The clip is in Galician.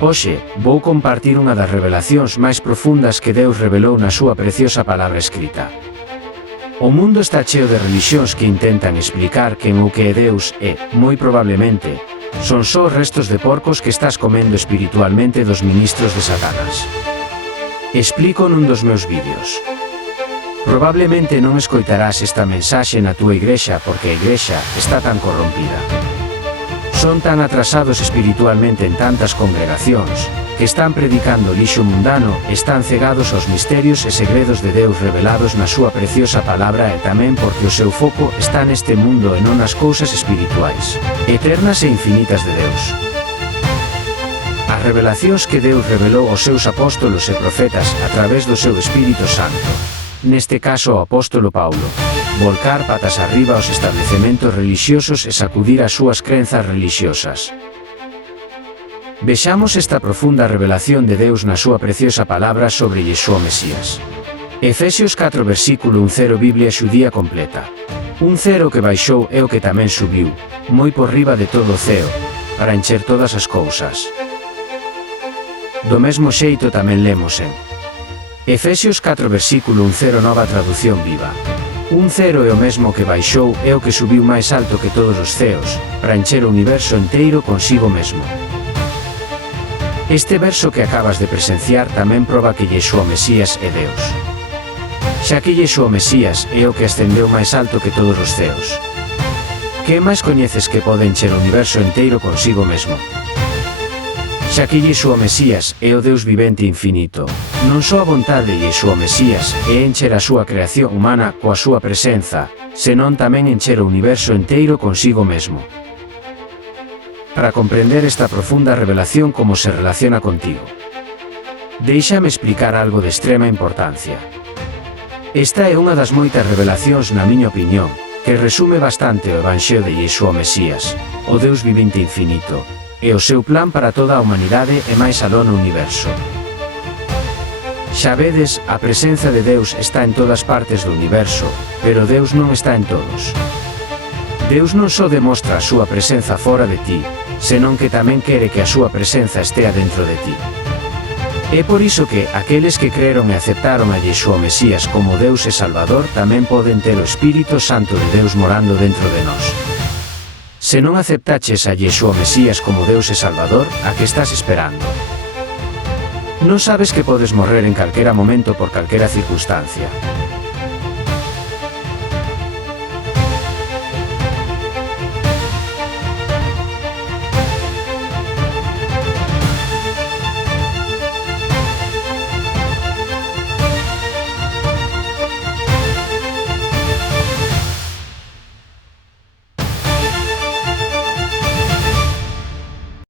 Hoxe, vou compartir unha das revelacións máis profundas que Deus revelou na súa preciosa palabra escrita. O mundo está cheo de relixións que intentan explicar quen ou que é Deus e, moi probablemente, son só restos de porcos que estás comendo espiritualmente dos ministros de Satanás. Explico nun dos meus vídeos. Probablemente non escoitarás esta mensaxe na túa igrexa porque a igrexa está tan corrompida. Son tan atrasados espiritualmente en tantas congregacións, que están predicando lixo mundano, están cegados aos misterios e segredos de Deus revelados na súa preciosa palabra e tamén porque o seu foco está neste mundo e non nas cousas espirituais, eternas e infinitas de Deus. As revelacións que Deus revelou aos seus apóstolos e profetas a través do seu Espírito Santo, neste caso o apóstolo Paulo, volcar patas arriba aos establecementos relixiosos e sacudir as súas crenzas relixiosas. Vexamos esta profunda revelación de Deus na súa preciosa palabra sobre Yeshua Mesías. Efesios 4 versículo 1 Biblia xudía completa. Un cero que baixou é o que tamén subiu, moi por riba de todo o ceo, para encher todas as cousas. Do mesmo xeito tamén lemos en Efesios 4 versículo 1 nova traducción viva. Un cero é o mesmo que baixou é o que subiu máis alto que todos os ceos, para encher o universo inteiro consigo mesmo. Este verso que acabas de presenciar tamén proba que Yeshua Mesías é Deus. Xa que Yeshua Mesías é o que ascendeu máis alto que todos os ceos. Que máis coñeces que pode encher o universo inteiro consigo mesmo? Xa que Yeshua Mesías é o Deus vivente infinito, non só a vontade de Yeshua Mesías é encher a súa creación humana coa súa presenza, senón tamén encher o universo inteiro consigo mesmo. Para comprender esta profunda revelación como se relaciona contigo, déixame explicar algo de extrema importancia. Esta é unha das moitas revelacións na miña opinión, que resume bastante o Evanxeo de Yeshua Mesías, o Deus vivente infinito, e o seu plan para toda a humanidade e máis aló no universo. Xa vedes, a presenza de Deus está en todas partes do universo, pero Deus non está en todos. Deus non só demostra a súa presenza fora de ti, senón que tamén quere que a súa presenza estea dentro de ti. É por iso que, aqueles que creron e aceptaron a Yeshua Mesías como Deus e Salvador tamén poden ter o Espírito Santo de Deus morando dentro de nós. Se non aceptaches a Yeshua Mesías como Deus e Salvador, a que estás esperando? Non sabes que podes morrer en calquera momento por calquera circunstancia.